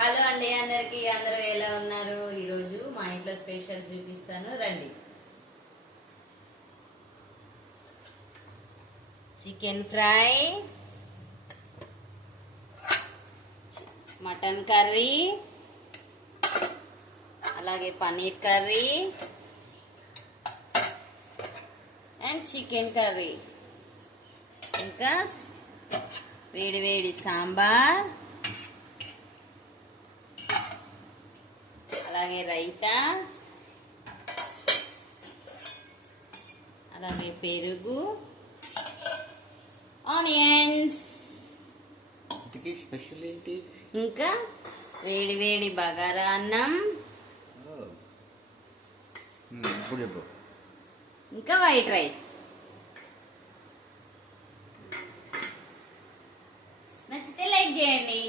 Hello అండి అందరికి, అందరూ ఎలా ఉన్నారు? ఈరోజు మా ఇంట్లో స్పెషల్ చూపిస్తాను రండి. చికెన్ ఫ్రై, మటన్ కర్రీ, అలాగే paneer curry and chicken curry, ఇంకా వేడి వేడి సాంబార్, అలాగే రైతా, అలాగే పెరుగు, ఆనియన్స్, స్పెషల్ ఏంటి, ఇంకా వేడి వేడి బగారా అన్నం, ఇంకా వైట్ రైస్. నచ్చితే లైక్ చేయండి.